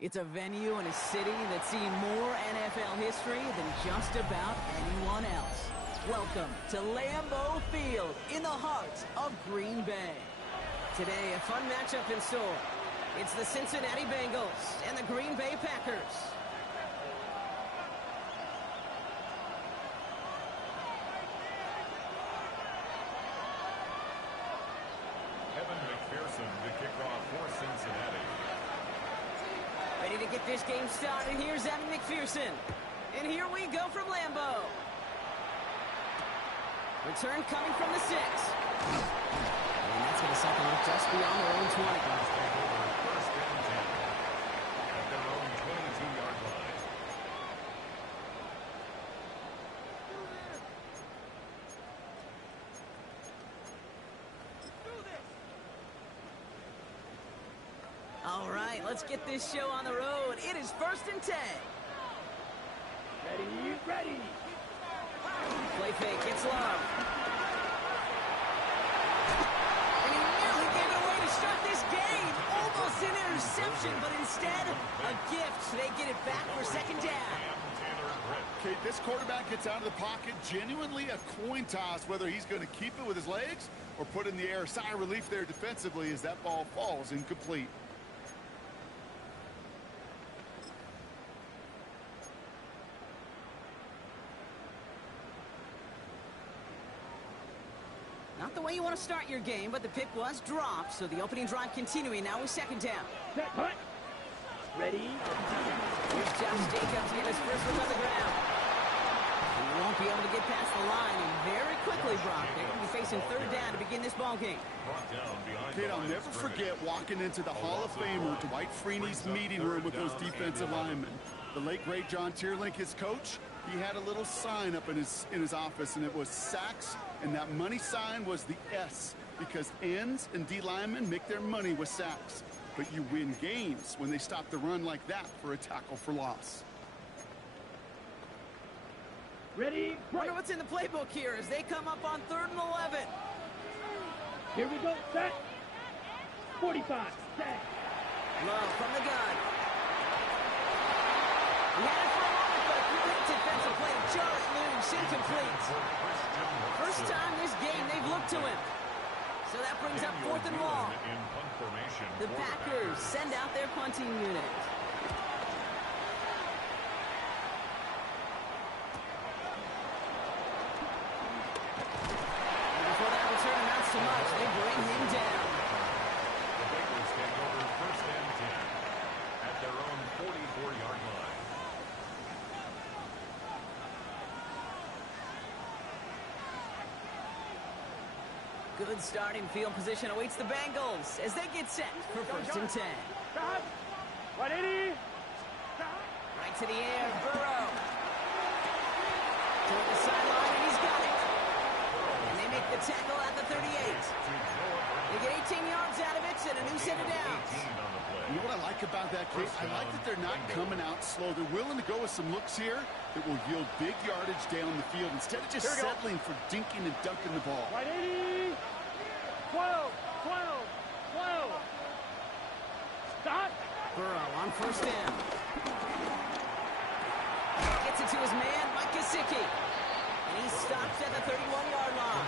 It's a venue and a city that's seen more NFL history than just about anyone else. Welcome to Lambeau Field in the heart of Green Bay. Today, a fun matchup in store. It's the Cincinnati Bengals and the Green Bay Packers. The kickoff for Cincinnati. Ready to get this game started. Here's Evan McPherson. And here we go from Lambeau. Return coming from the 6. And that's going to set them up just beyond their own 20. First and 10 at their own 22-yard line. All right, let's get this show on the road. It is 1st and 10. Ready. Play fake, gets love. And he nearly gave it away to start this game. Almost an interception, but instead, a gift. They get it back for 2nd down. Okay, this quarterback gets out of the pocket. Genuinely a coin toss whether he's going to keep it with his legs or put in the air. Sigh of relief there defensively as that ball falls incomplete. Not the way you want to start your game, but the pick was dropped, so the opening drive continuing now with 2nd down. Set, punt. Ready. Here's Josh Jacobs getting his first look on the ground. He won't be able to get past the line, and very quickly, Brock, they're going to be facing 3rd down to begin this ball game. Kid, I'll never forget walking into the Hall of Famer Dwight Freeney's meeting room with those defensive linemen. The late, great John Tierlink, his coach, he had a little sign up in his office, and it was sacks, and that money sign was the S, because ends and D linemen make their money with sacks. But you win games when they stop the run like that for a tackle for loss. Ready. Wonder what's in the playbook here as they come up on 3rd and 11. Here we go. Set. 45. Set. Love from the gun. He had it for a moment, but a great defensive play. Just loose, incomplete. First time this game they've looked to him. So that brings up 4th and long. The Packers send out their punting unit. Before that return amounts to much, they bring him down. The Bengals take over 1st and 10 at their own 44-yard line. Good starting field position awaits the Bengals as they get set for 1st and 10. 180. Right to the air, Burrow. Toward the sideline, and he's got it. And they make the tackle at the 38. They get 18 yards out of it and a new set of downs. You know what I like about that, kid? I like that they're not coming out slow. They're willing to go with some looks here that will yield big yardage down the field instead of just settling for dinking and dunking the ball. 180. 12. Stop. Burrow on 1st down. Gets it to his man, Mike Gesicki. And he stops at the 31-yard line.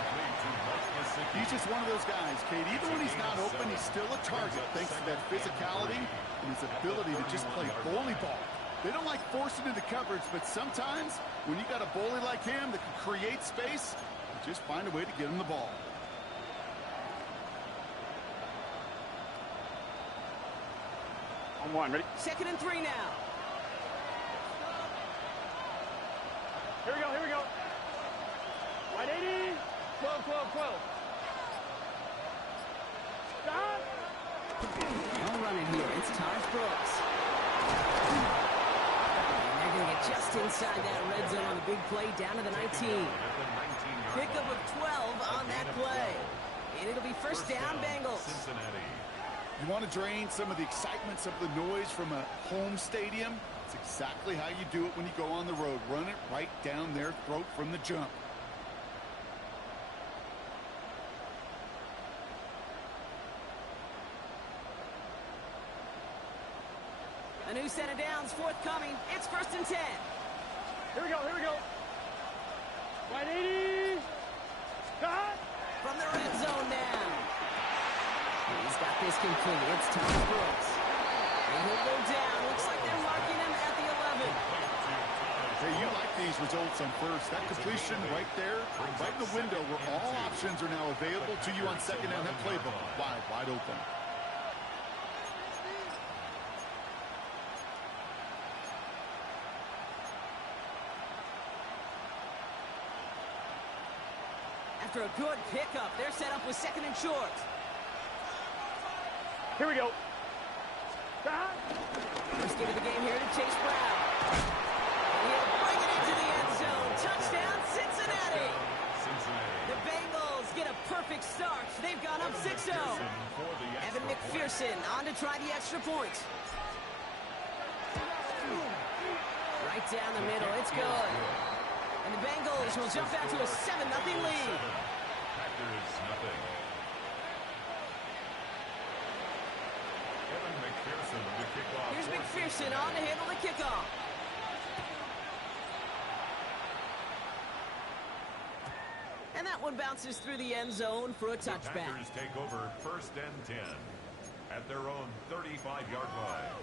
He's just one of those guys, Kate. Even when he's not open, he's still a target thanks to that physicality and his ability to just play bully ball. They don't like forcing into coverage, but sometimes when you got a bully like him that can create space, you just find a way to get him the ball. On 1. Ready. 2nd and 3 now. Here we go. 180. 12. Stop. No running here. It's Taj Brooks. And they're going to get just inside that red zone on the big play down to the 19. Pickup of 12 on that play. And it'll be 1st down, Bengals. You want to drain some of the excitement, some of the noise from a home stadium? It's exactly how you do it when you go on the road. Run it right down their throat from the jump. A new set of downs forthcoming. It's 1st and 10. Here we go, here we go. Right 80. Start. From the red zone now. He's got this complete. It's Thomas Brooks. And he'll go down. Looks like they're marking him at the 11. Hey, you like these results on first. That completion right there, right in the window where all options are now available to you on second down. That playbook wide open. After a good pickup, they're set up with 2nd and short. Here we go. Start. First get of the game here to Chase Brown. And he'll bring it into the end zone. Touchdown, Cincinnati. The Bengals get a perfect start. They've gone up 6-0. Evan McPherson on to try the extra point. Right down the middle. It's good. And the Bengals will jump out to a 7-0 lead. Packers nothing. Evan McPherson to kick off. Here's McPherson on to handle the kickoff. And that one bounces through the end zone for a The touchback. Packers take over 1st and 10 at their own 35-yard line.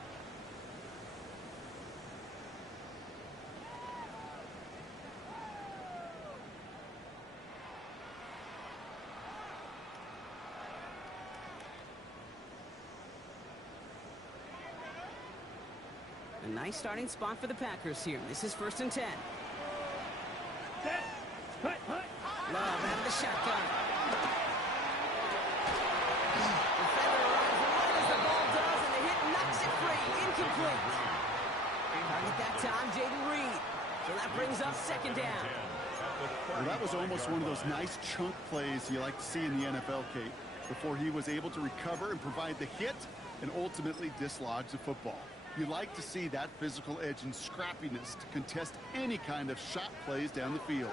A nice starting spot for the Packers here. This is 1st and 10. Set. Hut, hut. Love out of the shotgun. Defender runs right as the ball does, and the hit knocks it free. Incomplete. Target that time, Jaden Reed. So that brings up 2nd down. Well, that was almost one of those nice chunk plays you like to see in the NFL, Kate, before he was able to recover and provide the hit and ultimately dislodge the football. You like to see that physical edge and scrappiness to contest any kind of shot plays down the field.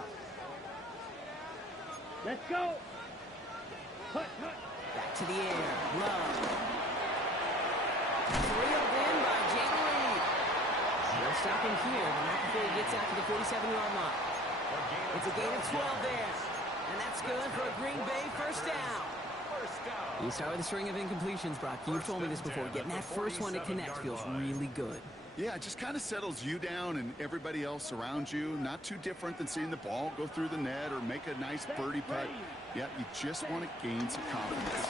Let's go. Hut, hut. Back to the air. Love. Reeled in by Jaden Reed. No stopping here, but not before he gets out to the 47-yard line. It's a gain of 12 there. And that's good for a Green Bay 1st down. You start with a string of incompletions, Brock. You've told me this before. Getting that first one to connect feels really good. Yeah, it just kind of settles you down and everybody else around you. Not too different than seeing the ball go through the net or make a nice birdie putt. Yeah, you just want to gain some confidence.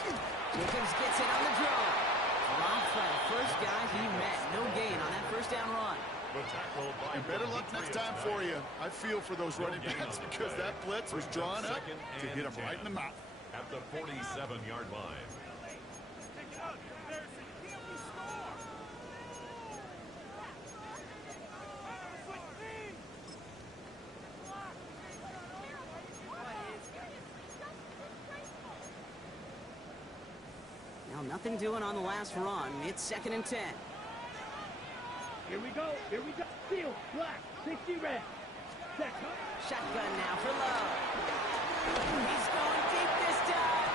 Jacobs gets it on the draw. Blocked by the first guy he met. No gain on that 1st down run. And better luck next time for you. I feel for those running backs because that blitz was drawn up to hit him right in the mouth. At the 47-yard line. Now nothing doing on the last run. It's 2nd and 10. Here we go. Here we go. Steel, black, 60 red. Set. Shotgun now for Love. He's going deep this time.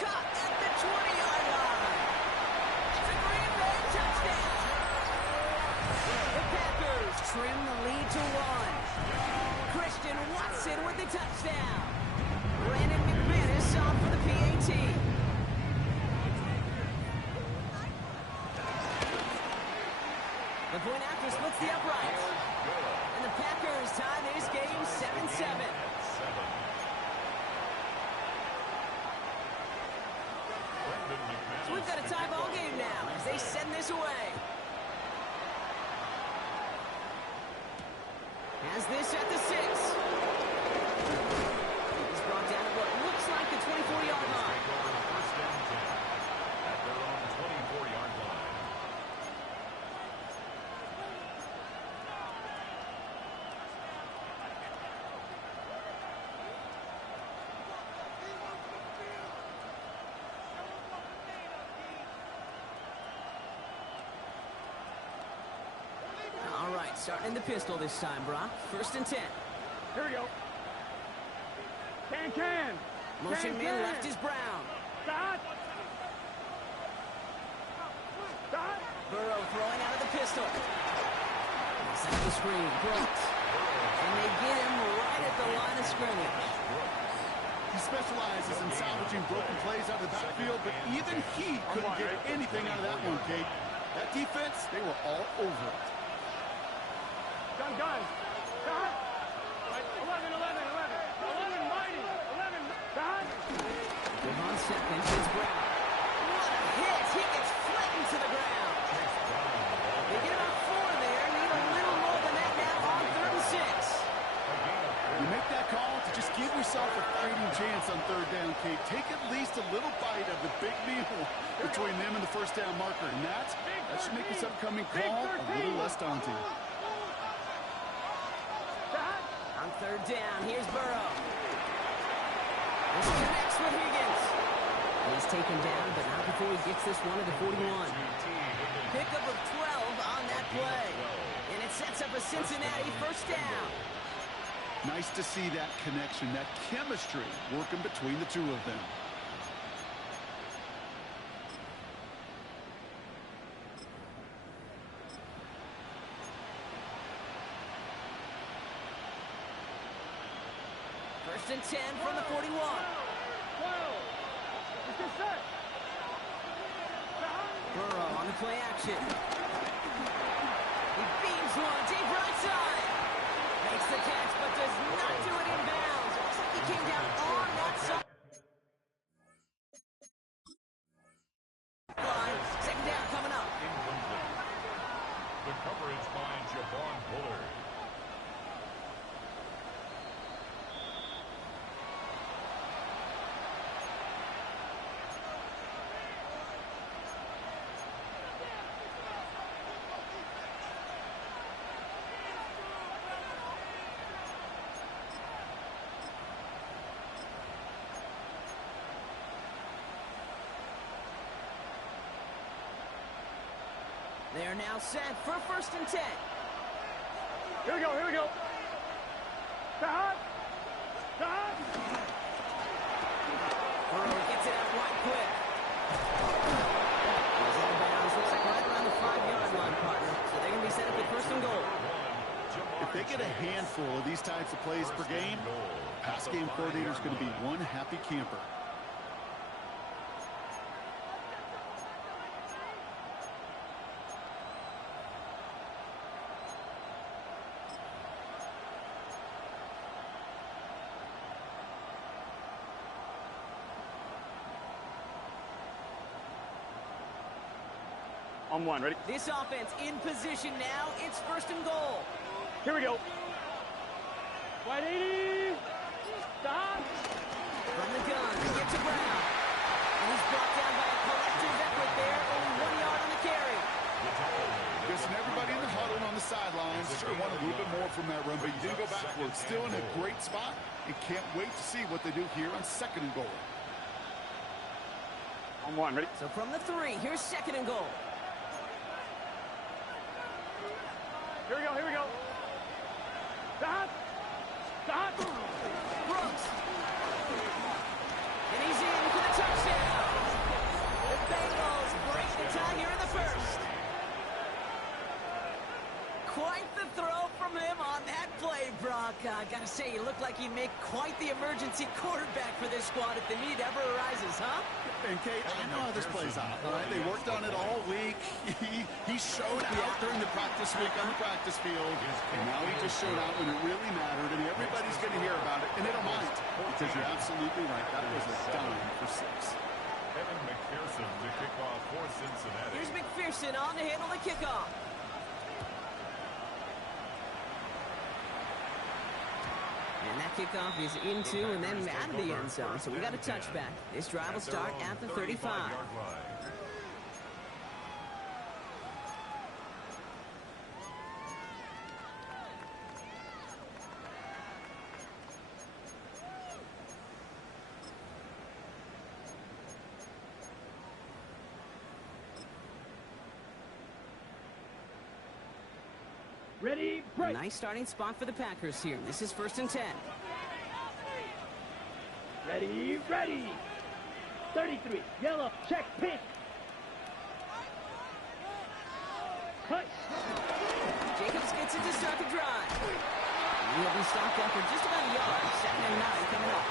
Caught at the 20-yard line. It's a Green Bay touchdown. The Packers trim the lead to 1. Christian Watson with the touchdown. Brandon McManus on for the PAT. The point after splits the uprights. And the Packers tie this game 7-7. So we've got a tie ball game now as they send this away. Has this at the 6. He's brought down at what looks like the 24-yard line. First and 10 at their own 24-yard line. All right, starting in the pistol this time, Brock. 1st and 10. Here we go. Can. Motion man left is Brown. Start. Start. Burrow throwing pistol. Set the screen. Brooks. And they get him right at the line of scrimmage. He specializes in salvaging broken plays out of the backfield, but even he couldn't get anything out of that one, Kate. That defense, they were all over it. Gun. 11, mighty. 11, gun. Good on second. Here's Brown. What a hit. He gets flattened to the ground. They get about 4 there. Need a little more than that now on 3rd and 6. You make that call to just give yourself a fighting chance on 3rd down, Kate. Take at least a little bite of the big meal between them and the first down marker. And that should make this upcoming call a little less daunting. On 3rd down, here's Burrow. This connects with Higgins. He's taken down, but not before he gets this one at the 41. Pickup of 12 on that play. And it sets up a Cincinnati first down. Nice to see that connection, that chemistry working between the two of them. First and 10 from the 41. 12. It's a set. Burrow on the play action. He beams one deep right side. Makes the catch, but does not do it in bounds. Looks like he came down on that side. Second down coming up. Incomplete. The coverage by JHORNE Bullard. They are now set for first and 10. Here we go. Stop. Burrow gets it out wide quick. Goes out of bounds. Looks like right around the 5-yard line, partner. So they're going to be set up at first and goal. If they get a handful of these types of plays per game, pass game coordinator is going to be one happy camper. On 1, ready? This offense in position now. It's first and goal. Here we go. Wide 80. Stop. From the gun, they get to Brown. And he's brought down by a collective effort there. Only 1 yard on the carry. Guessing everybody in the huddle and on the sidelines sure want a little bit more from that run, but you didn't go backwards. Still in a great spot, and can't wait to see what they do here on second and goal. On 1, ready? So from the 3, here's second and goal. Here we go. Stop. Brooks. And he's in for the touchdown. The Bengals break the tie here in the first. Quite the throw from him on that play, Brock. I gotta say, he looked like he'd make quite the emergency quarterback for this squad if the need ever arises, huh? And Kate, I know how this plays out, all right? They worked on it all week. He showed out during the practice week on the practice field, and now he just showed out when it really mattered, and everybody's going to hear about it, and they don't mind, because you're absolutely right. That was a dime for 6. Evan McPherson to kick off for Cincinnati. Here's McPherson on to handle the kickoff. And that kickoff is into and then out of the end zone. So we got a touchback. This drive will start at the 35. Ready, A break. nice starting spot for the Packers here. This is first and 10. Ready. 33. Yellow. Check. Pink. Hut. Jacobs gets it to start the drive. He'll be stopped after just about a yard. 2nd and 9 coming up.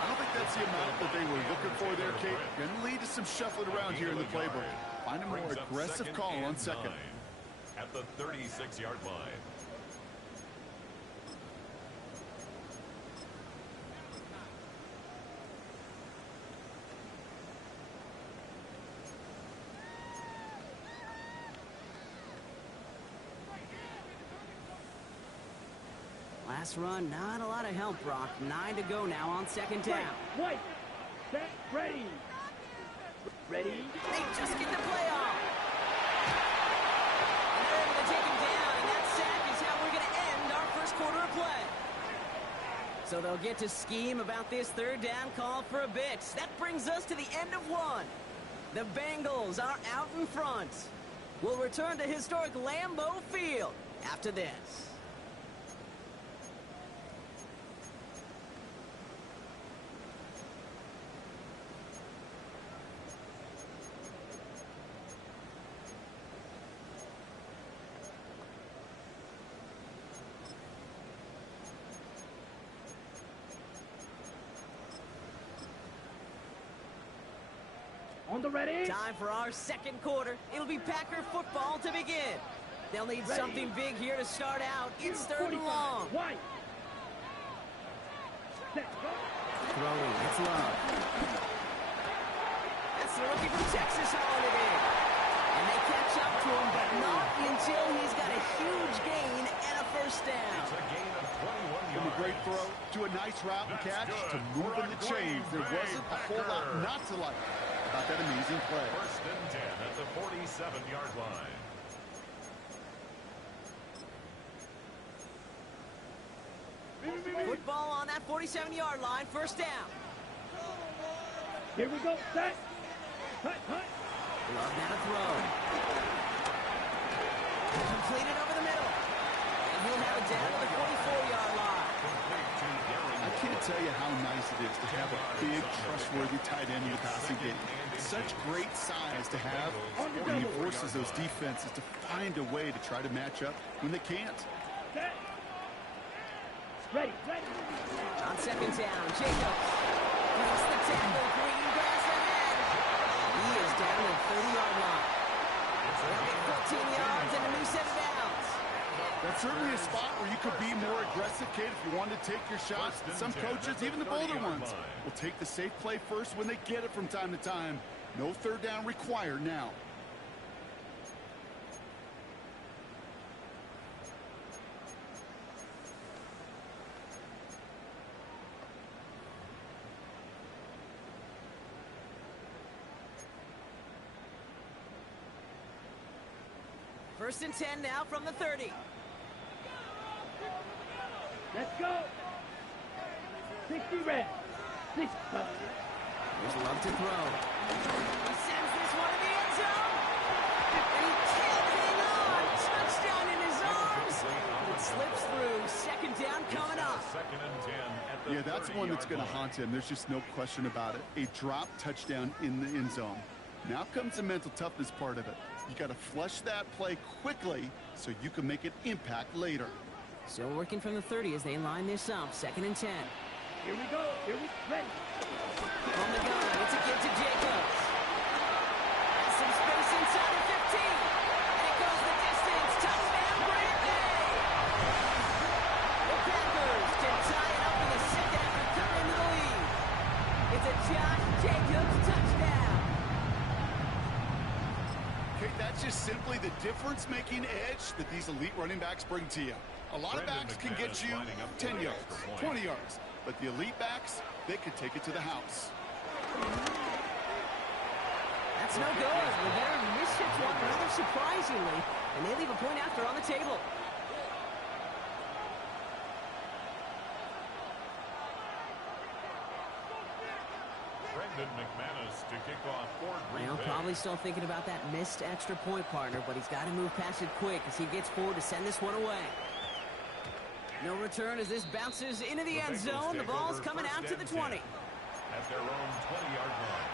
I don't think that's the amount that they were looking for there, Kate. Going to lead to some shuffling around here in the playbook. Find a more aggressive call on 2nd. At the 36-yard line. Last run, not a lot of help, Brock. 9 to go now on 2nd down. White. Set. Ready. Ready. They just get the play off. And they're able to take him down, and that sack is how we're going to end our first quarter of play. So they'll get to scheme about this 3rd down call for a bit. That brings us to the end of 1. The Bengals are out in front. We'll return to historic Lambeau Field after this. On the ready. Time for our 2nd quarter. It'll be Packer football to begin. They'll need something big here to start out. It's 3rd and long. White. Set. Throwing, it's Love. That's the rookie from Texas hauling it in. And they catch up to him, but not until he's got a huge gain and a 1st down. It's a gain of 21 yards. From a great throw to a nice route and catch to moving the chains. There wasn't a whole lot not to like about that amazing play. 1st and 10 at the 47-yard line. Football on that 47-yard line, 1st down. Here we go. Set. Hut. Love now to throw. Completed over the middle. And he'll have it down to the 44-yard line. I can't tell you how nice it is to have a big, trustworthy tight end in the passing game. Such great size to have, and he forces those defenses to find a way to try to match up when they can't. Set. Ready. On 2nd down, Jacobs breaks the tackle. Green grass ahead. He is down at the 30-yard line. They'll get 14 yards and a new set of downs. That's certainly a spot where you could be more aggressive, Kate, if you wanted to take your shots. Some coaches, even the bolder ones, will take the safe play first when they get it from time to time. No 3rd down required now. First and 10 now from the 30. Let's go. 60 red. 6. There's Love to throw. He sends this one to the end zone. And he can't hang on. Touchdown in his arms. It slips through. 2nd down coming up. 2nd and 10 at the Yeah, that's one that's going to 30-yard line. haunt him. There's just no question about it. A drop touchdown in the end zone. Now comes the mental toughness part of it. You got to flush that play quickly so you can make an impact later. Still working from the 30 as they line this up. 2nd and 10. Here we go. Ready. On the gun, it's a give to Jacobs. Has some space inside the 15. And it goes the distance. Touchdown, Green Bay. The Packers can tie it up in the 2nd after coming into the lead. It's a Josh Jacobs touchdown. Okay, that's just simply the difference-making edge that these elite running backs bring to you. A lot of backs can get you 10 yards, 20 yards. But the elite backs, they can take it to the house. That's no good. The veteran misses one rather surprisingly, and they leave a point after on the table. Brendan McManus to kick off for Green Well, Bay. probably still thinking about that missed extra point, partner, but he's got to move past it quick as he gets forward to send this one away. No return as this bounces into the end zone. The ball's coming out to the 20. At their own 20-yard line.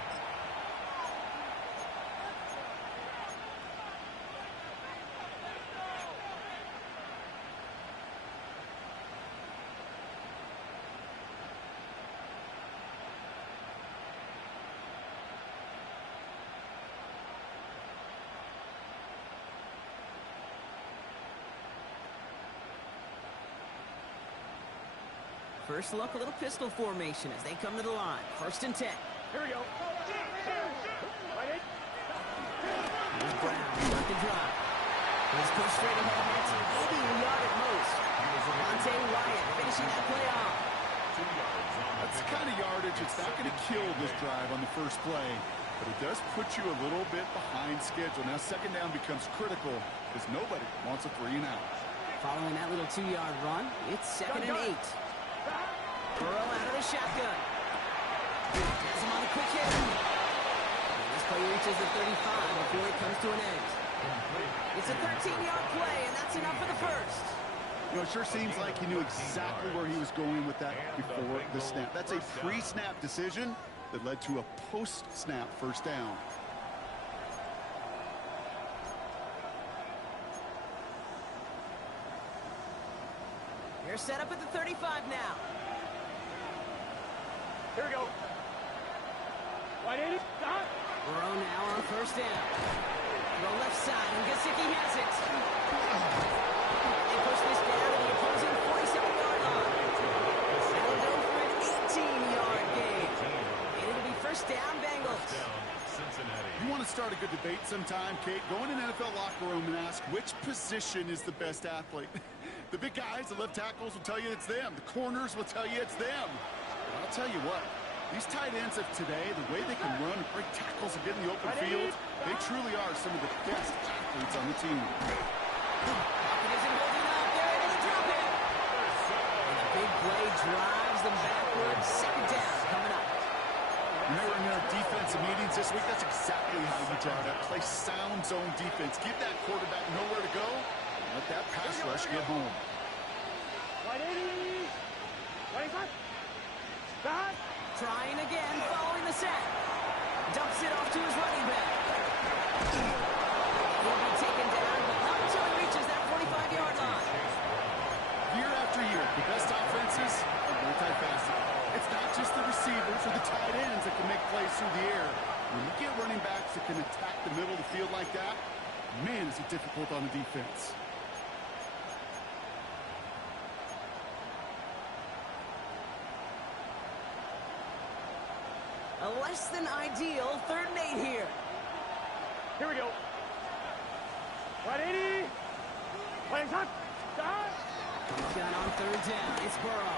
First look, a little pistol formation as they come to the line. 1st and 10. Here we go. Here's Brown, start the drive. He's pushed straight ahead, that's maybe a yard at most. Monte Wyatt finishing that play off. 2 yards on the That's the kind of yardage it's not going to kill this drive on the first play, but it does put you a little bit behind schedule. Now 2nd down becomes critical because nobody wants a 3 and out. Following that little 2-yard run, it's 2nd and 8. Burrow out of the shotgun. Has him on a quick hit. And this play reaches the 35 before it comes to an end. It's a 13-yard play, and that's enough for the first. You know, it sure seems like he knew exactly where he was going with that before the snap. That's a pre-snap decision that led to a post-snap 1st down. They're set up at the 35 now. Here we go. 180. Stop. Burrow now on 1st down. To the left side, and Gesicki has it. They push this down to the opposing 47-yard line. That'll go for an 18-yard gain. And it'll be 1st down, Bengals. You want to start a good debate sometime, Kate? Go in an NFL locker room and ask which position is the best athlete. The big guys, the left tackles will tell you it's them. The corners will tell you it's them. But I'll tell you what, these tight ends of today, the way they can run, break tackles, and get in the open field, they truly are some of the best athletes on the team. Pocket isn't holding up. They're able to drop it. Big play drives them backwards. 2nd down coming up. Remember in our defensive meetings this week, that's exactly how you draw that. Play sound zone defense. Give that quarterback nowhere to go. And let that pass rush get home. 180. 25. Stop. Trying again, following the sack. Dumps it off to his running back. He'll be taken down, but not until he reaches that 45-yard line. Year after year, the best offenses are multifaceted. It's not just the receivers or the tight ends that can make plays through the air. When you get running backs that can attack the middle of the field like that, man, is it difficult on the defense. A less than ideal 3rd and 8 here. Here we go. 180. Playing touch. Stop. Gun on 3rd down. It's Burrow.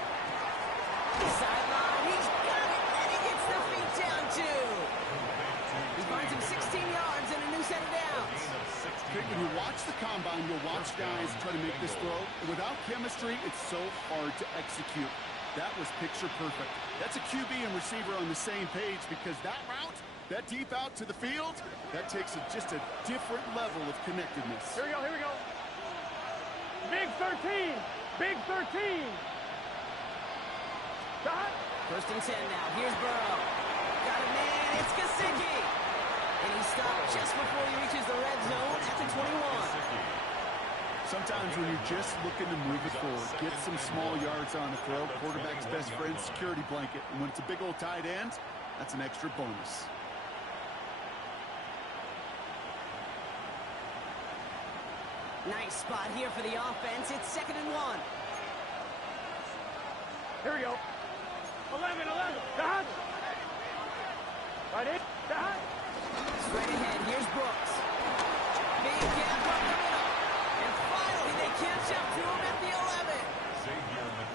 Sideline. He's got it. And he gets the feet down, too. He finds him 16 yards and a new set of downs. When you watch the combine, you'll watch guys try to make this throw. Without chemistry, it's so hard to execute. That was picture perfect. That's a QB and receiver on the same page because that route, that deep out to the field, that takes just a different level of connectedness. Here we go. Here we go. Big 13. Big 13. Stop. 1st and 10 now. Here's Burrow. Got a man. It's Gesicki. And he stopped just before he reaches the red zone at the 21. Sometimes when you're just looking to move it forward, get some small yards on the throw, quarterback's best friend, security blanket. And when it's a big old tight end, that's an extra bonus. Nice spot here for the offense. It's 2nd and 1. Here we go. 11. Stop. Right in. Stop. Straight ahead. Here's Brooks. Big gap coming up. And finally, they catch up to him at the 11.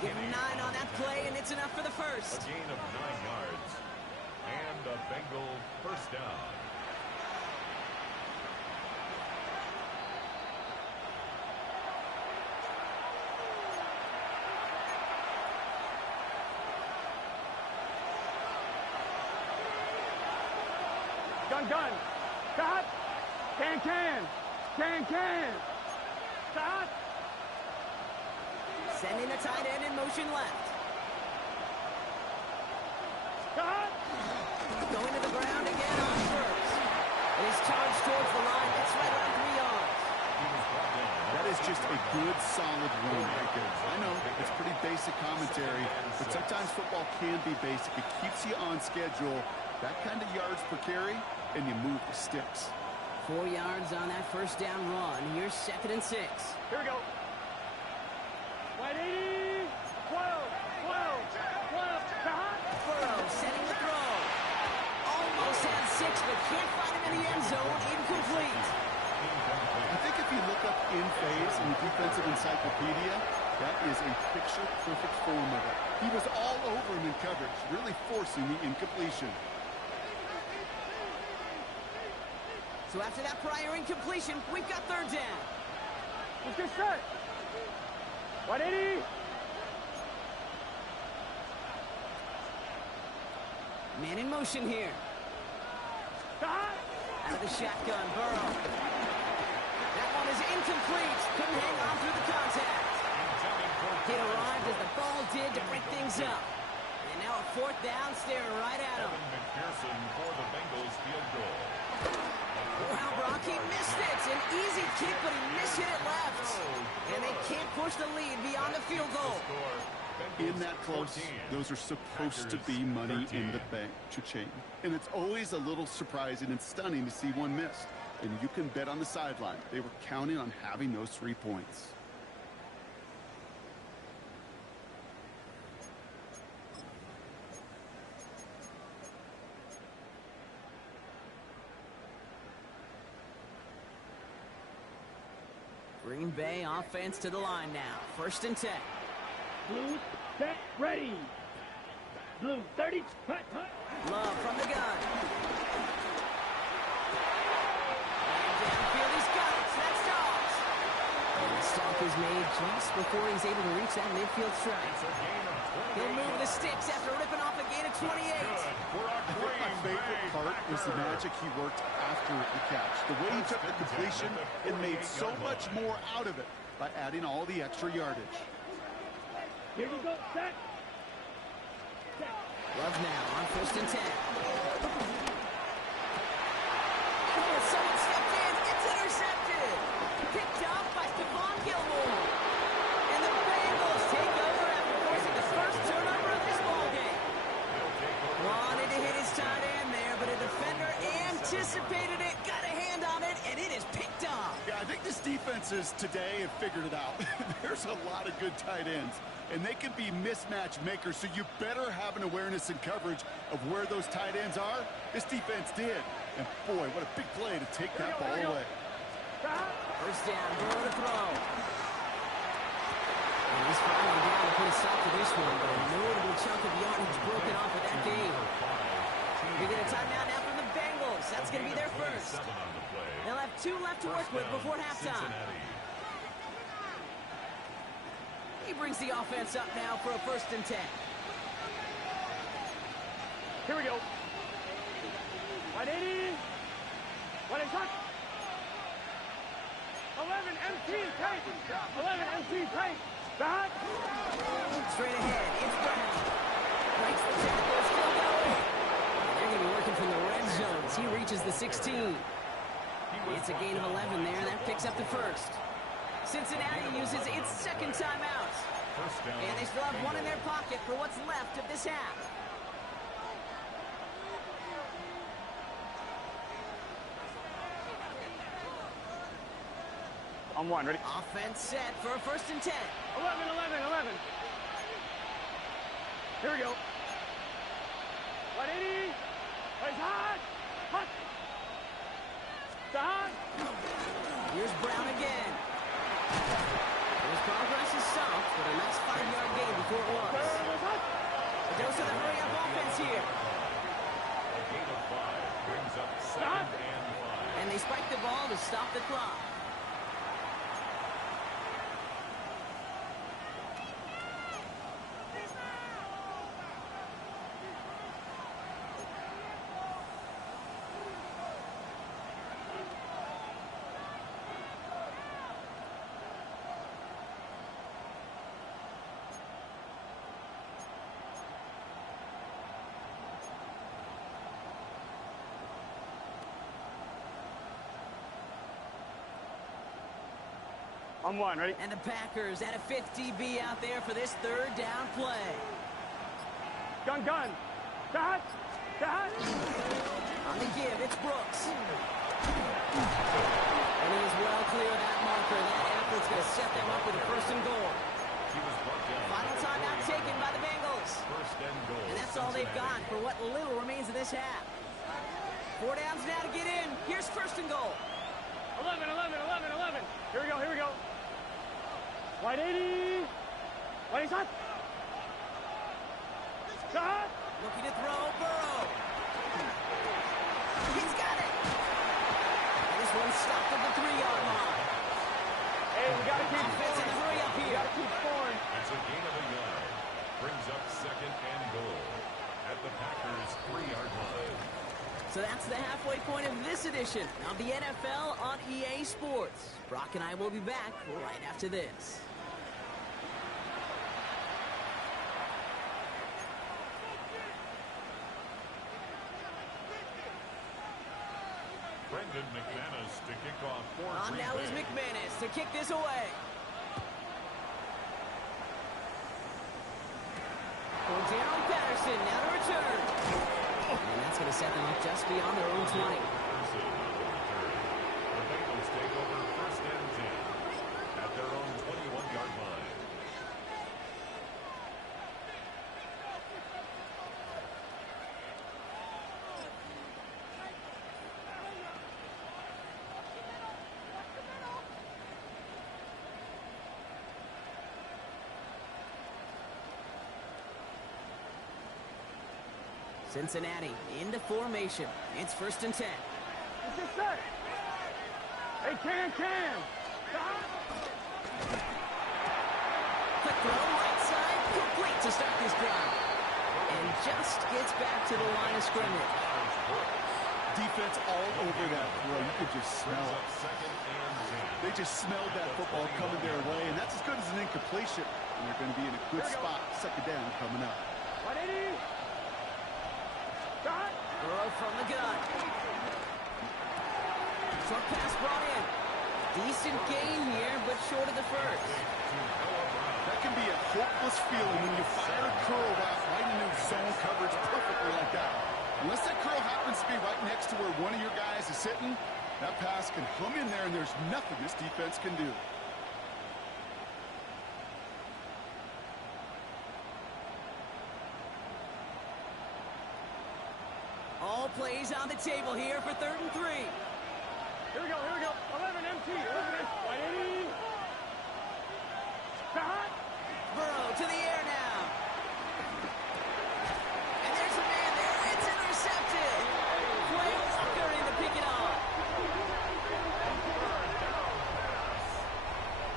Give him 9 on that play, and it's enough for the first. A gain of 9 yards. And a Bengal 1st down. Gun. Stop. Can. Stop. Sending the tight end in motion left. Stop. Going to the ground again on first. And he's charged towards the line. That's right around 3 yards. That is just a good, solid run right there. I know, it's pretty basic commentary, but sometimes football can be basic. It keeps you on schedule. That kind of yards per carry, and you move the sticks. 4 yards on that 1st down run. Here's 2nd and 6. Here we go. 180. 12. incomplete. I think if you look up in phase in the defensive encyclopedia, that is a picture-perfect form of it. He was all over him in coverage, really forcing the incompletion. So after that prior incompletion, we've got third down. Let's get set. 180. Man in motion here. Stop. Out of the shotgun, Burrow. That one is incomplete. Couldn't hang on through the contact. He arrived as the ball did to break things up. And now a fourth down, staring right at him. McPherson for the Bengals field goal. Wow, Brock, he missed it. An easy kick, but he mishit it left. And they can't push the lead beyond the field goal. In that close, those are supposed to be money in the bank, cha-ching. And it's always a little surprising and stunning to see one missed. And you can bet on the sideline, they were counting on having those 3 points. Green Bay offense to the line now. 1st and 10. Blue, set, ready. Blue, 30, hut, hut. Love from the gun. And downfield, he's got it. That's Dobbs. And the stop is made just before he's able to reach that midfield strike. He'll move the sticks after ripping off a gain of 28. My favorite part was the magic he worked after the catch. The way he took the completion and made so much more out of it by adding all the extra yardage. Here we go, set. Love now on 1st and 10. Oh, someone stepped in. It's intercepted. Picked up by Stephon Gilmore. And the Bengals take over after forcing the first turnover of this ballgame. Wanted to hit his tight end there, but a defender anticipated it, got a hand on it, and it is picked up. Yeah, I think this defenses today have figured it out. There's a lot of good tight ends, and they can be mismatch makers, so you better have an awareness and coverage of where those tight ends are. This defense did. And boy, what a big play to take that ball away. First down, Burrow to throw. And he's finally down to put a stop to this one, but a notable chunk of yardage broken off of that game. We get a timeout now from the Bengals. That's going to be their first. They'll have 2 left to work with before halftime. He brings the offense up now for a 1st and 10. Here we go. 180. 1 shot. 11 MT tank. 11 MT tank. Back. Straight ahead, it's Brown. Breaks the tackle, still going. They're going to be working from the red zone as he reaches the 16. It's a gain of 11 there, and that picks up the first. Cincinnati uses its 2nd timeout. And they still have 1 in their pocket for what's left of this half. On 1, ready? Offense set for a 1st and 10. 11, 11, 11. Here we go. 180. It's hot. Hot. Hot. Here's Brown again. His progress is soft, but a nice 5-yard gain before it was. A dose of the hurry-up offense here. A gain of 5 brings up 2nd and 5. And they spike the ball to stop the clock. On 1, ready? And the Packers at a 50 DB out there for this 3rd down play. Gun, gun. Shot. Shot. On the give, it's Brooks. And he is well clear of that marker. That effort's going to set them up with a 1st and goal. Final timeout taken by the Bengals. 1st and goal. And that's all they've got for what little remains of this half. 4 downs now to get in. Here's 1st and goal. 11, 11, 11, 11. Here we go, here we go. Wide 80. Wide 80 shot. Shot. Looking to throw, Burrow. He's got it. And this one stopped at the 3-yard line. Hey, we got to keep Offense in the hurry up We here. got to keep scoring. It's a gain of a yard. Brings up second and goal at the Packers' 3-yard line. So that's the halfway point of this edition of the NFL on EA Sports. Brock and I will be back right after this. Brendan McManus to kick off for On Green now is Bay. McManus to kick this away. Cordero Patterson now to return. And that's going to set them up just beyond their own 20. Patterson on the return. The Bengals take over first and 10 at their own 21-yard line. Cincinnati into formation. It's first and 10. It's just set. Hey, can. Shot. Quick throw, right side, complete to start this drive. And just gets back to the line of scrimmage. Defense all over that throw. You could just smell Brings it. up second and 10. They just smelled that football coming their way, and that's as good as an incompletion. And they're going to be in a good spot, second down coming up. Wide 80. Shot. Burrow from the gun. Short pass brought in. Decent gain here, but short of the first. That can be a hopeless feeling when you fire a curl route right into zone coverage perfectly like that. Unless that curl happens to be right next to where one of your guys is sitting, that pass can hum in there, and there's nothing this defense can do. All plays on the table here for 3rd and 3. Here we go, 11 MT, 11 MT. Wide 80. Shot. Burrow to the air now. And there's a man there. It's intercepted. Quay Walker in to pick it off.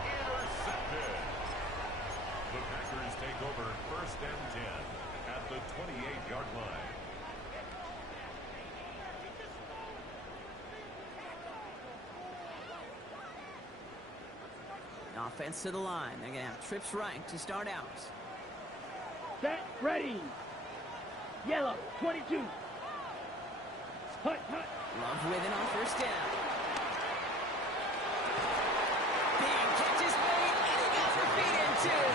Intercepted. The Packers take over first and 10 at the 28-yard line. Offense to the line. They're going to have trips right to start out. Set, ready. Yellow, 22. Hut. Love with it on first down. Big catch is made, and he got the feet in too.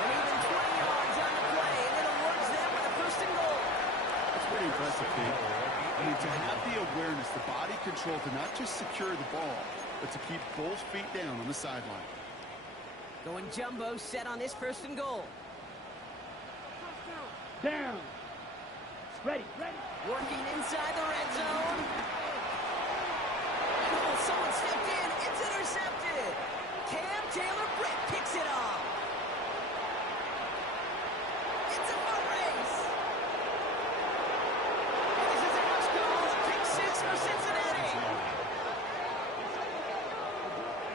And even 20 yards on the play, and it awards them with a first and goal. It's pretty impressive, Pete. I mean, to have the awareness, the body control to not just secure the ball, but to keep both feet down on the sideline. Going jumbo set on this first and goal. Down. Ready. Working inside the red zone. Oh, someone stepped in. It's intercepted. Cam Taylor-Britt picks it off. It's a foot race. And this is a rush call. Pick 6 for Cincinnati.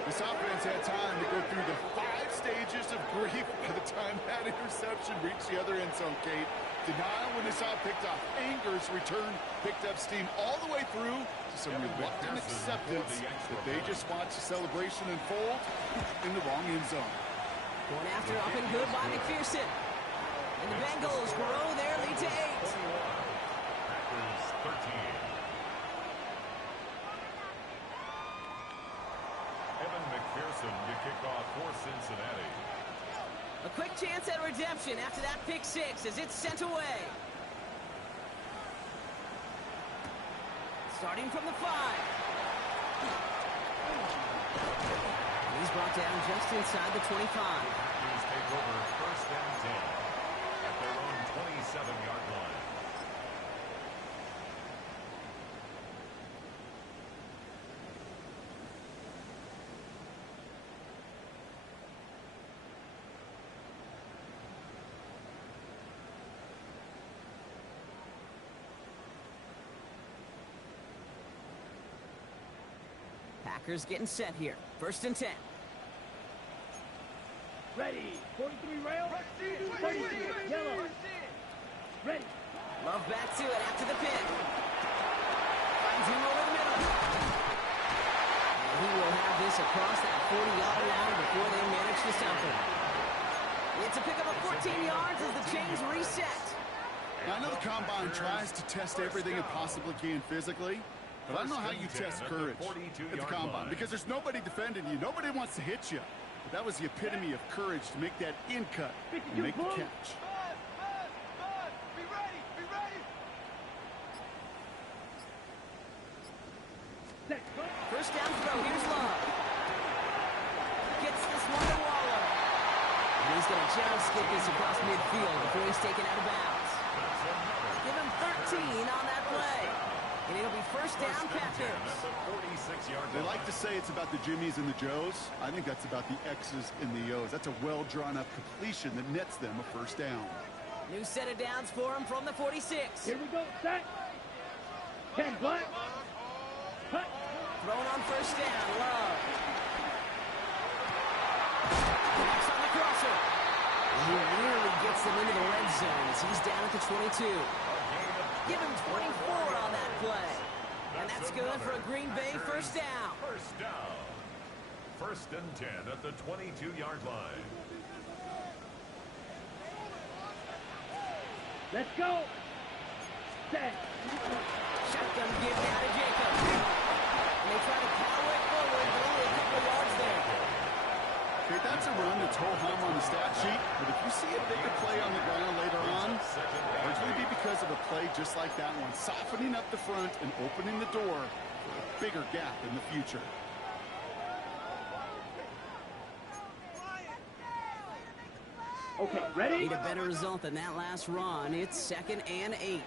This offense had time to go through the 5 stages of grief by the time that interception reached the other end zone, Kate. Denial when they saw it picked off. Anger's return picked up steam all the way through to some reluctant acceptance that they just watched the celebration unfold in the wrong end zone. Going after up and good by McPherson. And the Bengals grow their lead to 8. Packers 13. Evan McPherson to kick off for Cincinnati. A quick chance at redemption after that pick 6 as it's sent away. Starting from the 5. He's brought down just inside the 25. Packers take over first and 10 at their own 27-yard line. Packers getting set here. 1st and 10. Ready. 43 rail. 36 yellow. Ready. Love back to it after the pin. Finds him over the middle. And he will have this across that 40-yard line before they manage to stop him. It's a pickup of 14 yards as the chains reset. Now, I know the Combine tries to test everything it possibly can physically, but I don't know how you test courage at the Combine because there's nobody defending you. Nobody wants to hit you. But that was the epitome of courage to make that in cut and make the catch. First down throw. Here's Love. Gets this one to Waller. And he's going to just get this across midfield before he's taken out of bounds. Give him 13 on that play. And it'll be first down, Packers. They like to say it's about the Jimmies and the Joes. I think that's about the X's and the O's. That's a well-drawn-up completion that nets them a first down. New set of downs for him from the 46. Here we go. Set. 10 black. Cut. Thrown on first down. Love. Connects on the crosser. He nearly gets them into the red zone as he's down at the 22. Give him 24 on that play. And that's good for a Green Bay first down. First down. 1st and 10 at the 22-yard line. Let's go. Set. Shotgun give now to Jacob. And they try to power it forward, but only a couple yards there. Okay, that's a run that's ho-hum on the stat sheet, but if you see a bigger play on the ground later on, largely be because of a play just like that one, softening up the front and opening the door for a bigger gap in the future. Okay, ready? Need a better result than that last run. It's 2nd and 8.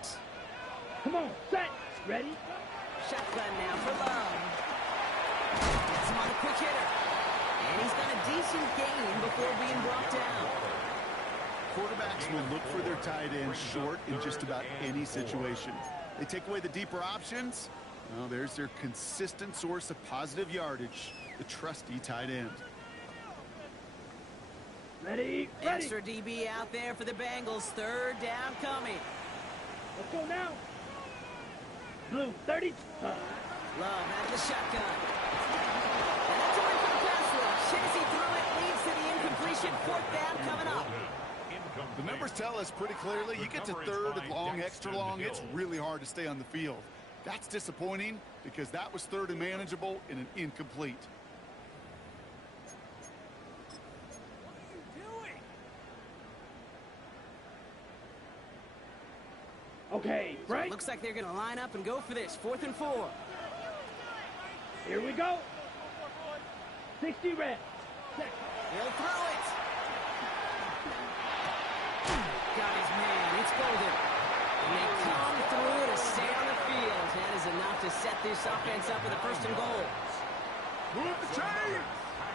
Come on, set. Ready? Shotgun now for Love. Gets him on a quick hitter. And he's got a decent gain before being brought down. Quarterbacks will look for their tight end short in just about any situation. They take away the deeper options. Well, there's their consistent source of positive yardage, the trusty tight end. Ready? Extra DB out there for the Bengals. 3rd down coming. Let's go now. Blue, 30. Love out of the shotgun. And that's away from the pass rush. As he threw it, leads to the incompletion. 4th down coming up. The numbers tell us pretty clearly, you get to 3rd and long, extra long, it's really hard to stay on the field. That's disappointing because that was 3rd and manageable and an incomplete. Okay, right. Looks like they're going to line up and go for this. 4th and 4. Here we go. 60 red. Set. He'll throw it. Got his man. It's golden. And they come through to stay on the field. That is enough to set this offense up with a 1st and goal. Move the chains!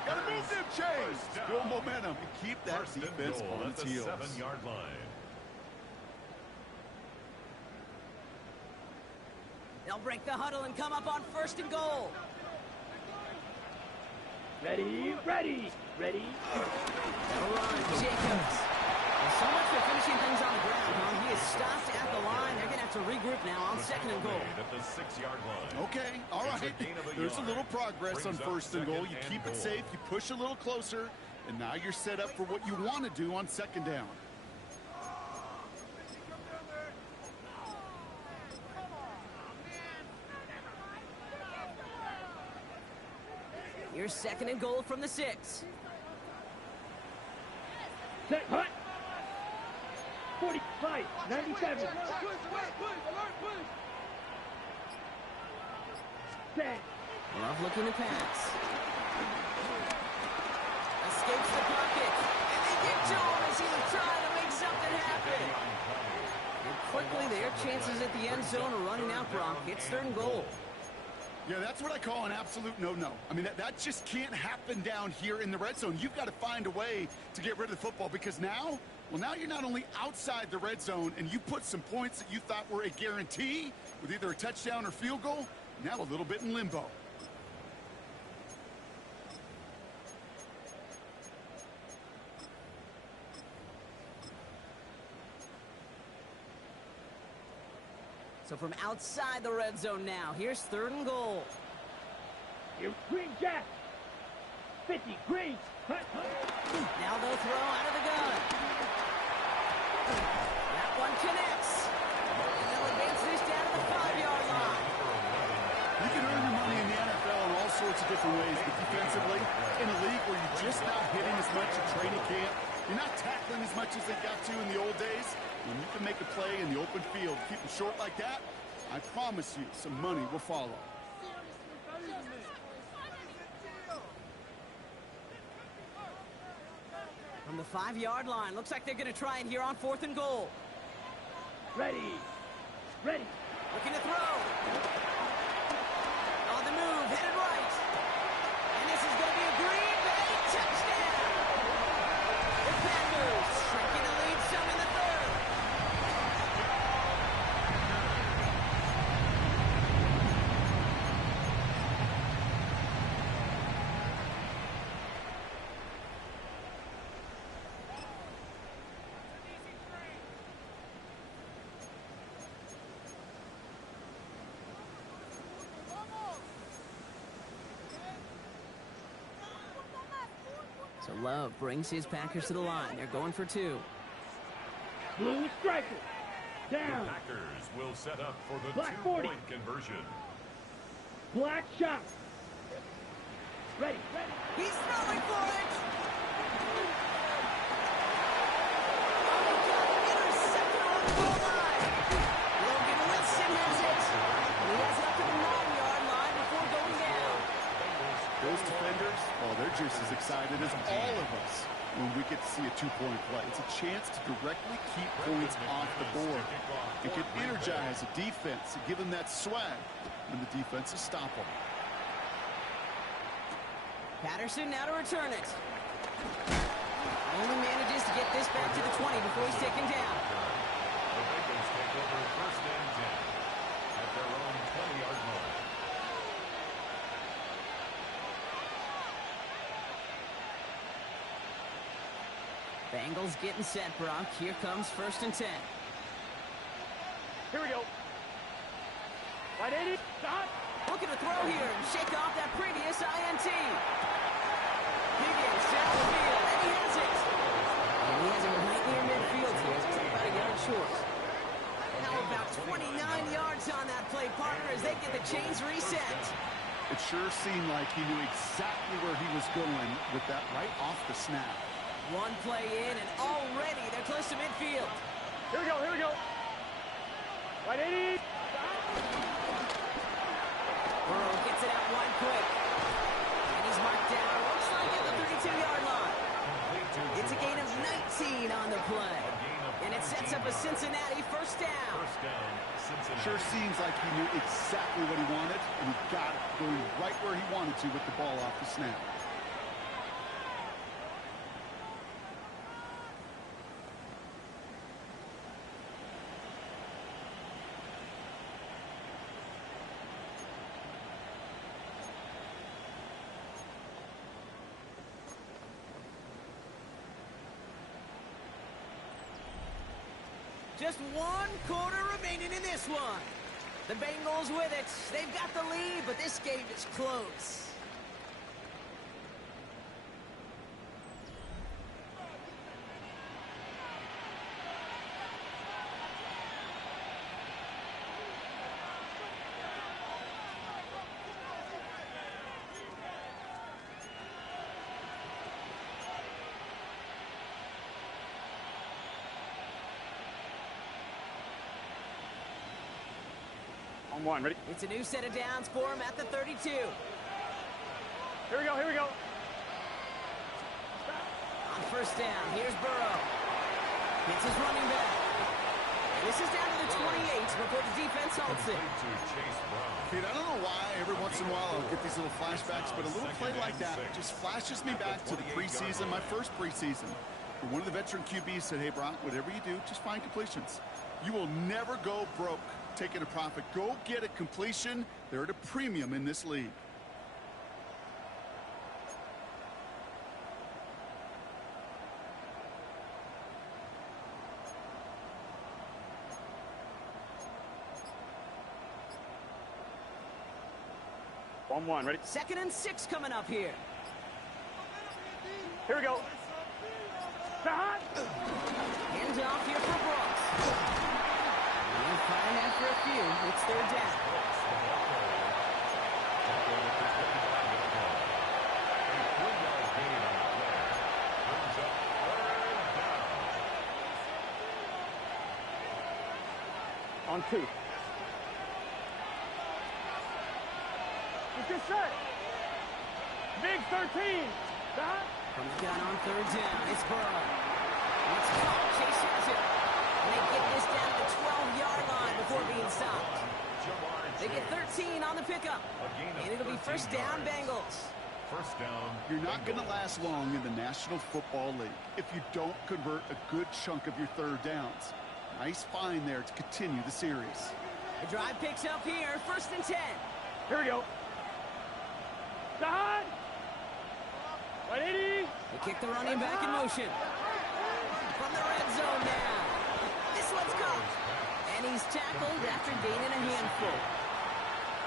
Gotta move them chains! Build momentum and keep that defense on its heels. 7-yard line. They'll break the huddle and come up on 1st and goal. Ready, ready, ready. They'll run. Jacobs. Well, so much for finishing things on the ground, huh? He is stopped at the line. They're going to have to regroup now on 2nd and goal. At the 6-yard line. Okay, all right. There's a little progress on 1st and goal. You keep it safe, you push a little closer, and now you're set up for what you want to do on 2nd down. Your 2nd and goal from the 6. Set, hut. 45, 97. Set. Love looking to pass. Escapes the pocket. And they get to him as he was trying to make something happen. And quickly, their chances at the end zone are running out, Gronk. It's 3rd and goal. Yeah, that's what I call an absolute no-no. I mean, that just can't happen down here in the red zone. You've got to find a way to get rid of the football because now you're not only outside the red zone and you put some points that you thought were a guarantee with either a touchdown or field goal, now a little bit in limbo. So from outside the red zone now, here's 3rd and goal. Here, Green Jack. 50, Green. Now they'll throw out of the gun. That one connects. And they'll advance this down to the 5-yard line. You can earn your money in the NFL in all sorts of different ways, but defensively, in a league where you're just not hitting as much at training camp, you're not tackling as much as they got to in the old days, when you can make a play in the open field, keep them short like that, I promise you some money will follow. From the 5-yard line, looks like they're going to try it here on 4th and goal. Ready. Ready. Looking to throw. On the move, headed right. And this is going to be a Green Bay touchdown. The Packers shrinking the lead some in the 3rd. So Love brings his Packers to the line. They're going for 2. Blue striker. The Down. Packers will set up for the Black 40. two-point conversion. Black shot. Ready. Ready. He's throwing for it. Intercepted on the goal line. Logan Wilson has it. He has it up to the 9-yard line before going down. Those defenders, oh, they're just as excited as all of us when we get to see a 2-point play. It's a chance to directly keep points off the board. It can energize a defense and give them that swag when the defense is stoppable. Patterson now to return it. Only manages to get this back to the 20 before he's taken down. The Bengals take over 1st and 10 at their own 20-yard line. Bengals getting set, Brock. Here comes 1st and 10. Here we go. Right, 80. Stop. Looking to throw here and shake off that previous INT. Higgins down the field, and he has it. And he has it right near midfield here. It's about a yard short. Now about 29 yards on that play, partner, as they get the chains reset. It sure seemed like he knew exactly where he was going with that right off the snap. One play in, and already they're close to midfield. Here we go. Here we go. Right, 80. Burrow gets it out one quick. And he's marked down, looks like at the 32-yard line. It's a gain of 19 on the play. And it sets up a Cincinnati 1st down. First down, Cincinnati. Sure seems like he knew exactly what he wanted, and he got it going right where he wanted to with the ball off the snap. Just 1 quarter remaining in this one. The Bengals with it. They've got the lead, but this game is close. On 1. Ready. It's a new set of downs for him at the 32. Here we go. Here we go. On 1st down, here's Burrow. Hits his running back. And this is down to the 28 before the defense halts it. To Chase Brown. Kid, I don't know why every once in a while I'll get these little flashbacks, but a little play like that just flashes me back to the preseason, my first preseason. One of the veteran QBs said, hey, Brock, whatever you do, just find completions. You will never go broke taking a profit. Go get a completion. They're at a premium in this league. 1-1, ready? 2nd and 6 coming up here. Here we go. Shot! Hands off here for Brooks. And firing after a few. It's 3rd down. On 2. It's just set. Big 13. Shot! Comes down on 3rd down. It's Burrow. It's caught. Chase has it. And they get this down to the 12-yard line before being stopped. They get 13 on the pickup. And it'll be 1st down, Bengals. 1st down. You're not going to last long in the National Football League if you don't convert a good chunk of your 3rd downs. Nice find there to continue the series. The drive picks up here. 1st and 10. Here we go. Shot! 180. They kick the running back in motion. From the red zone now. This one's caught. And he's tackled after gaining a handful.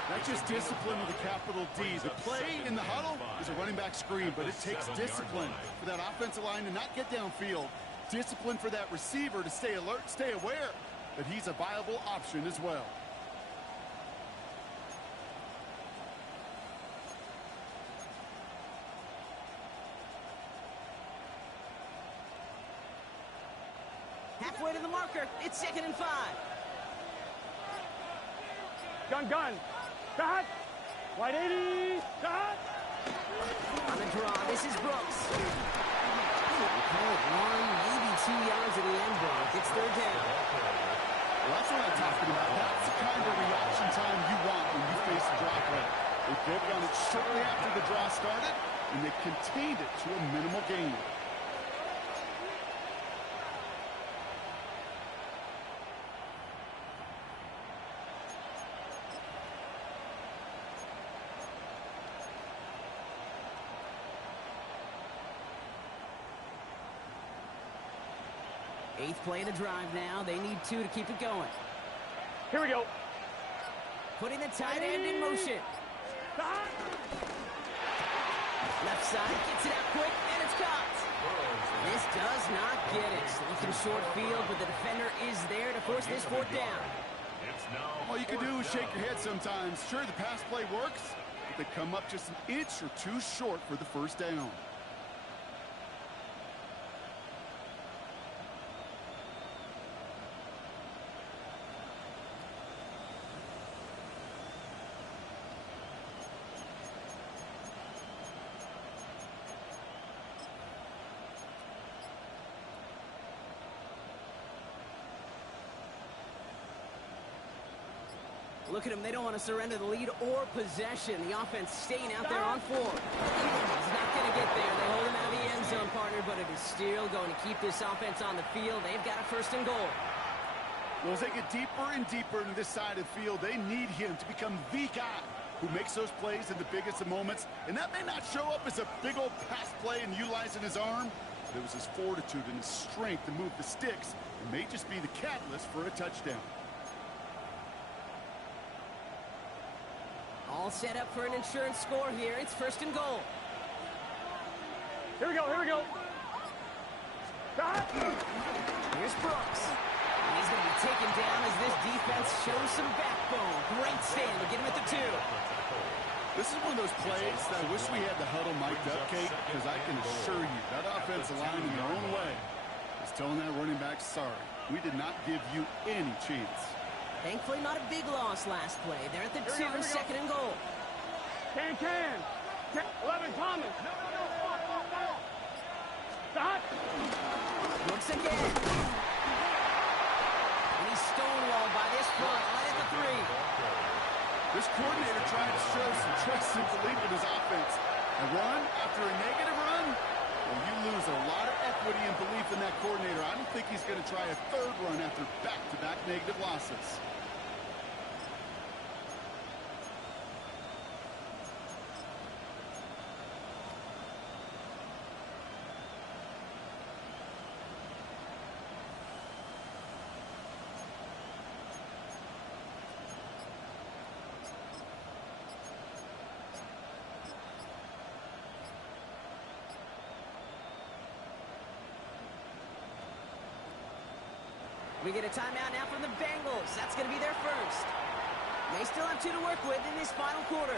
That's just discipline with a capital D. The play in the huddle is a running back screen, but it takes discipline for that offensive line to not get downfield. Discipline for that receiver to stay alert, stay aware that he's a viable option as well. Halfway to the marker. It's 2nd and 5. Gun. Shot! 180. Shot! On the draw, this is Brooks. They call it 1, maybe 2 yards at the end block. It's 3rd down. Well, that's what I'm talking about. That's the kind of reaction time you want when you face a drop play. They pivoted on it shortly after the draw started, and they contained it to a minimal gain. Eighth play of the drive now. They need 2 to keep it going. Here we go. Putting the tight end in motion. Shot! Left side gets it out quick, and it's caught. This does not get it. Looking short field, but the defender is there to force this 4th down. All you can do is shake your head sometimes. Sure, the pass play works, but they come up just an inch or 2 short for the 1st down. Look at them. They don't want to surrender the lead or possession. The offense staying out there on 4. He's not going to get there. They hold him out of the end zone, partner, but it is still going to keep this offense on the field. They've got a 1st and goal. Well, as they get deeper and deeper into this side of the field, they need him to become the guy who makes those plays in the biggest of moments. And that may not show up as a big old pass play and utilizing his arm, but it was his fortitude and his strength to move the sticks. It may just be the catalyst for a touchdown. All set up for an insurance score here. It's 1st and goal. Here we go. Shot! Here's Brooks. And he's going to be taken down as this defense shows some backbone. Great stand to get him at the 2. This is one of those plays that I wish we had the huddle mic'd up, Kate, because I can assure you that offensive line in their own way is telling that running back, sorry, we did not give you any chance. Thankfully, not a big loss last play. They're at the 2, 2nd and goal. Can. 11 Thomas. Shot! Looks again. And he's stonewalled by this front, right at the 3. This coordinator trying to show some trust and belief in his offense. A run after a negative run, well, you lose a lot of equity and belief in that coordinator. I don't think he's going to try a 3rd run after back-to-back negative losses. We get a timeout now from the Bengals. That's going to be their first. They still have 2 to work with in this final quarter.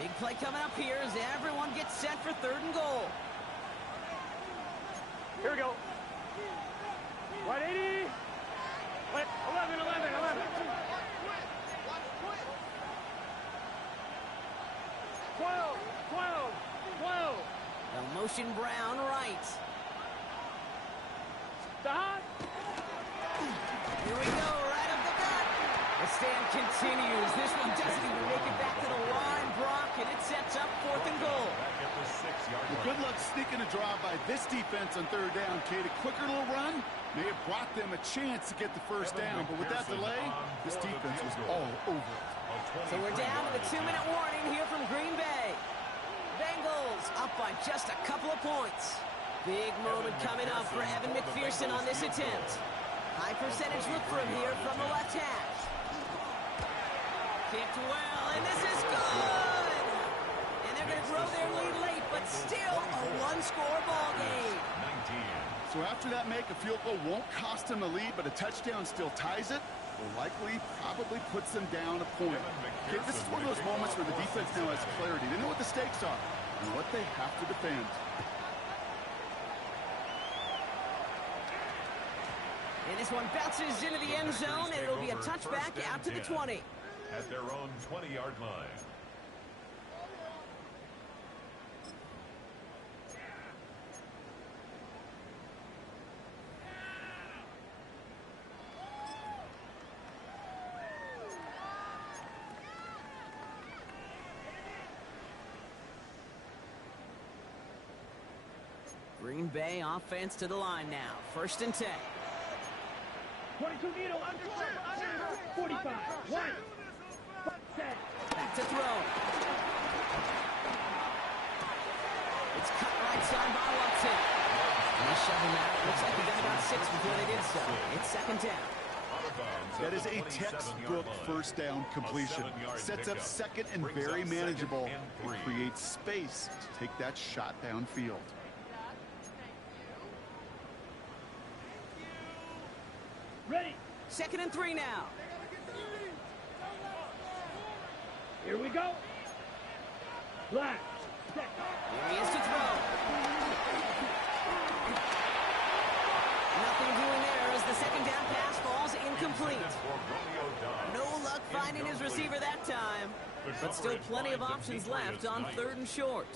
Big play coming up here as everyone gets set for 3rd and goal. Here we go. 180. 11. 12. The motion Brown right. Stop. Here we go, right up the gut. The stand continues. This one doesn't even make it back to the line, Brock, and it sets up 4th and goal. Back at the 6-yard Well, line. good luck sneaking a draw by this defense on 3rd down, Kate. A quicker little run may have brought them a chance to get the first down, but with that delay, this defense was all over it. So we're down to the 2-minute warning here from Green Bay. Bengals up by just a couple of points. Big moment coming up for Evan McPherson on this attempt. High percentage look for him here from the left hash. Kicked well, and this is good! And they're going to grow their lead late, but still a 1-score ball game. 19. So after that make, a field goal won't cost them a lead, but a touchdown still ties it, or likely probably puts them down a point. Okay, this is one of those moments where the defense now has clarity. They know what the stakes are and what they have to defend. And this one bounces into the end zone, and it'll be a touchback out to the 20. At their own 20-yard line. Green Bay offense to the line now. 1st and 10. 22 needle under 45. 1. Set. Back to throw. It's cut right side by Watson. And they shove him out. Looks like they got about 6 before they did so. It's 2nd down. That is a textbook first down completion. Sets up 2nd and very manageable. It creates space to take that shot downfield. Ready. 2nd and 3 now. Here we go. Black. Set. Here he is to throw. Nothing doing there as the 2nd down pass falls incomplete. No luck finding his receiver that time. But still plenty of options left on 3rd and short.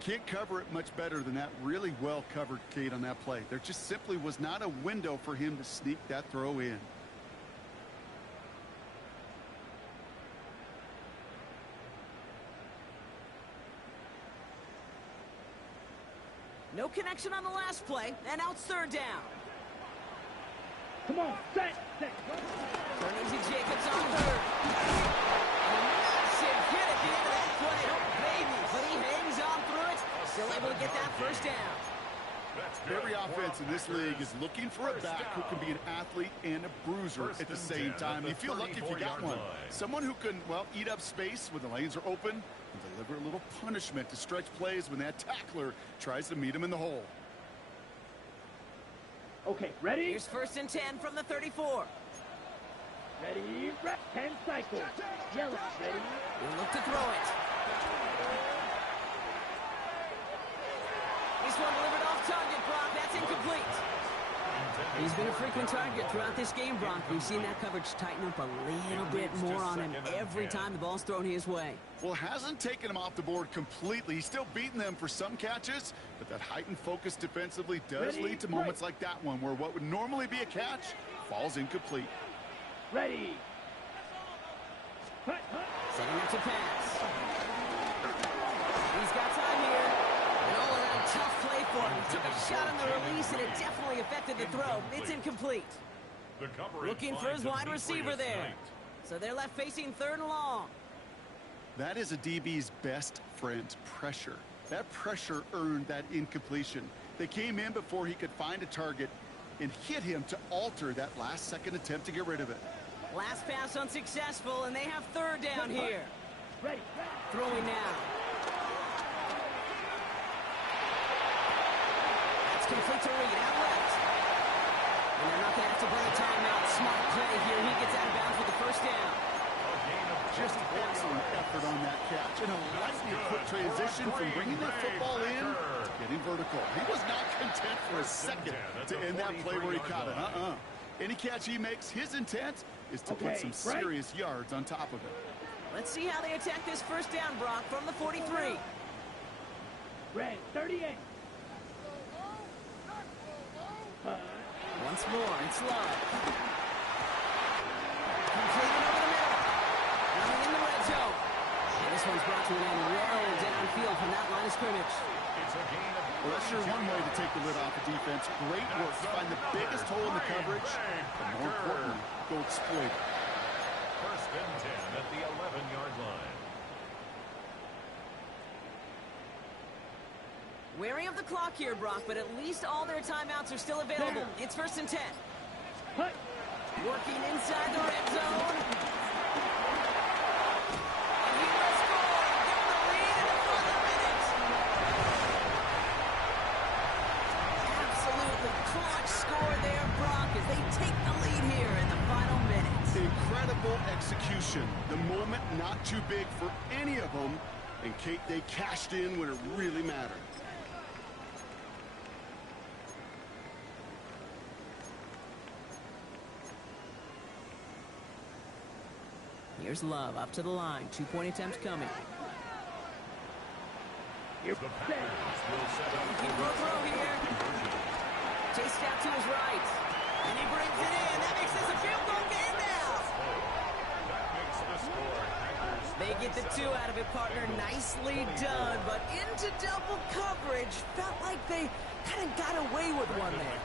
Can't cover it much better than that. Really well covered, Kate, on that play. There just simply was not a window for him to sneak that throw in. No connection on the last play, and now it's 3rd down. Come on. Set. Turning to Jacobs on 3rd. A massive hit at the end of that play. Oh, baby. But he hangs on through it. Still able to get that 1st down. Every offense in this league is looking for a back who can be an athlete and a bruiser at the same time. You feel lucky if you got one. Someone who can, well, eat up space when the lanes are open and deliver a little punishment to stretch plays when that tackler tries to meet him in the hole. Okay, ready? Here's 1st and 10 from the 34. Ready. 10 cycles. Yellow. Ready. He'll look to throw it. This one delivered off target, Brock. That's incomplete. He's been a frequent target throughout this game, Brock. We've seen that coverage tighten up a little bit more on him every time the ball's thrown his way. Well, hasn't taken him off the board completely. He's still beating them for some catches, but that heightened focus defensively does lead to moments like that one where what would normally be a catch falls incomplete. Ready. Setting up to pass. He's got time here. An all-around tough play for him. Took a shot on the release, and it definitely affected the throw. It's incomplete. Looking for his wide receiver there. So they're left facing 3rd and long. That is a DB's best friend, pressure. That pressure earned that incompletion. They came in before he could find a target and hit him to alter that last-second attempt to get rid of it. Last pass unsuccessful, and they have 3rd down here. Ready. Throwing now. It's complete to Reed, out left. And they're not going to have to burn a timeout. Smart play here. He gets out of bounds with the first down. Just excellent effort on that catch. And a lightning quick transition from bringing that football in to getting vertical. He was not content for a second to end that play where he caught it. Any catch he makes, his intent is to put some serious yards on top of it. Let's see how they attack this first down, Brock, from the 43. Red, 38. Once more, it's Love. Completed over the middle. Running in the red zone. And this one's brought to an end well downfield from that line of scrimmage. Well, that's sure one way to take the lid off the defense. Great work to find the biggest hole in the coverage, but more importantly, go exploit it. First and 10 at the 11-yard line. Wary of the clock here, Brock, but at least all their timeouts are still available. It's first and 10. Working inside the red zone. And he will score. Give the lead in the final minutes. Absolutely clutch score there, Brock, as they take the lead here in the final minutes. Incredible execution. The moment not too big for any of them. And Kate, they cashed in when it really mattered. Here's Love up to the line. 2-point attempts coming. The Packers will set up He will throw here. Chased out to his right. And he brings it in. That makes this a field goal game now. That makes the score. They get the two out of it, partner. Nicely done. But into double coverage. Felt like they kind of got away with one there.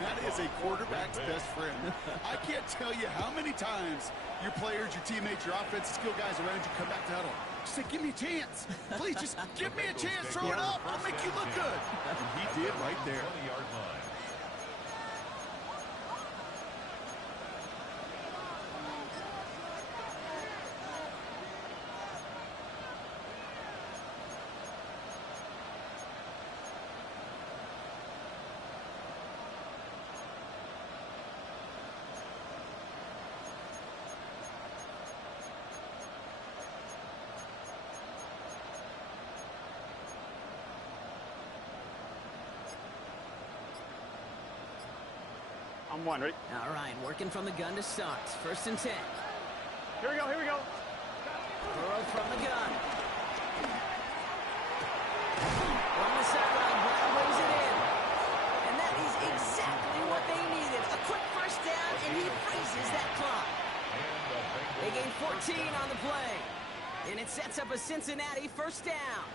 That is a quarterback's best friend. I can't tell you how many times your players, your teammates, your offensive skill guys around you come back to huddle. Just say, give me a chance. Please, just give me a chance. Throw it up. I'll make you look good. And he did right there. 20-yard line. I'm one, ready? All right, working from the gun to start. First and 10. Here we go, here we go. Burrow from the gun. On the sideline, Brown brings it in. And that is exactly what they needed. A quick first down, and he freezes that clock. They gain 14 on the play. And it sets up a Cincinnati first down.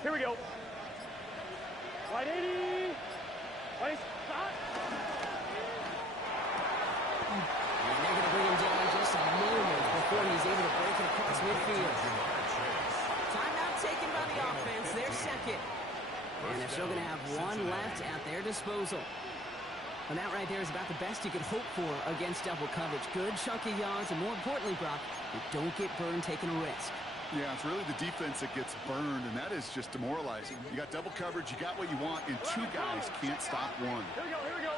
Here we go. Wide 80. Wide stop. And they're going to bring him down in just a moment before he's able to break it across midfield. Timeout taken by the offense. Their second. And they're still going to have one left at their disposal. And that right there is about the best you could hope for against double coverage. Good chunky yards, and more importantly, Brock, you don't get burned taking a risk. Yeah, it's really the defense that gets burned, and that is just demoralizing. You got double coverage, you got what you want, and two guys can't stop one. Here we go, here we go.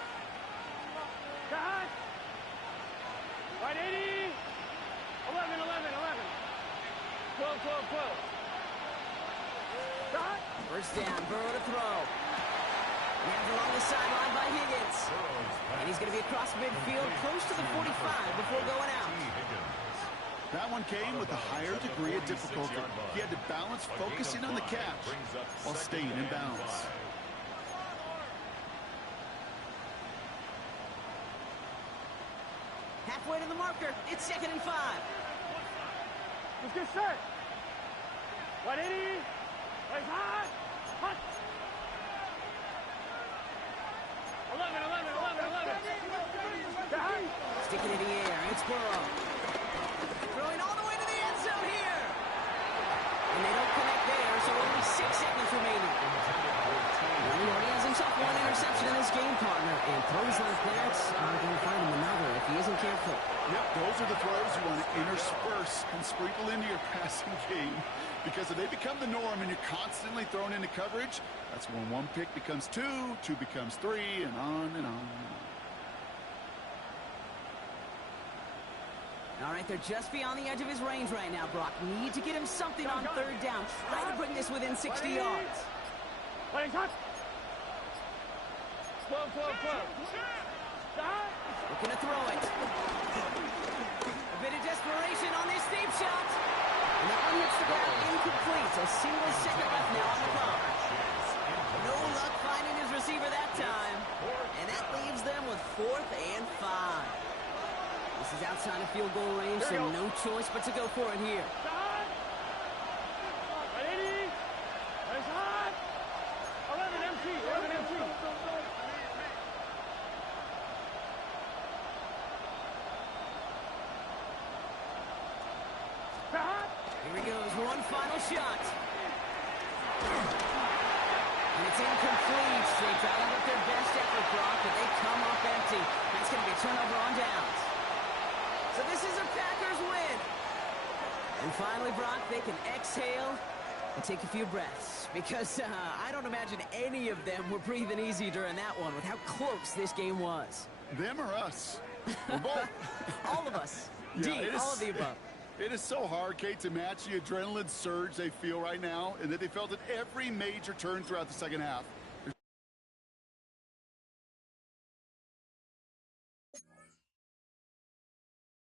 Cut. Wide 80. 11, 11, 11. 12, 12, 12. Cut. First down, Burrow to throw. And along the sideline by Higgins. And he's going to be across midfield, close to the 45 before going out. That one came with a higher degree of difficulty. He had to balance focusing on the catch while staying in bounds. Halfway to the marker. It's 2nd and 5. Let's get set. 180. Place high. Hot. 11, 11, 11, 11. Sticking in the air. It's Burrow. Throwing all the way to the end zone here. And they don't connect there, so only And throws like that are going to find him another if he isn't careful. Yep, those are the throws you want to intersperse and sprinkle into your passing game. Because if they become the norm and you're constantly thrown into coverage, that's when one pick becomes two, two becomes three, and on and on. All right, they're just beyond the edge of his range right now, Brock. Need to get him something on third down. Try to bring this within 60 yards. Looking to throw it. A bit of desperation on this deep shot. And that one hits the ground incomplete. A single second left now on the clock. No luck finding his receiver that time. And that leaves them with 4th and 5. This is outside of field goal range, so no choice but to go for it here. Here he goes, one final shot. And it's incomplete. They dialed up their best effort, Brock, but they come up empty. That's going to be a turnover on downs. So this is a Packers win. And finally, Brock, they can exhale and take a few breaths. Because I don't imagine any of them were breathing easy during that one with how close this game was. Them or us? We're both. All of us. Yeah, all of the above. It is so hard, Kate, to match the adrenaline surge they feel right now and that they felt at every major turn throughout the second half.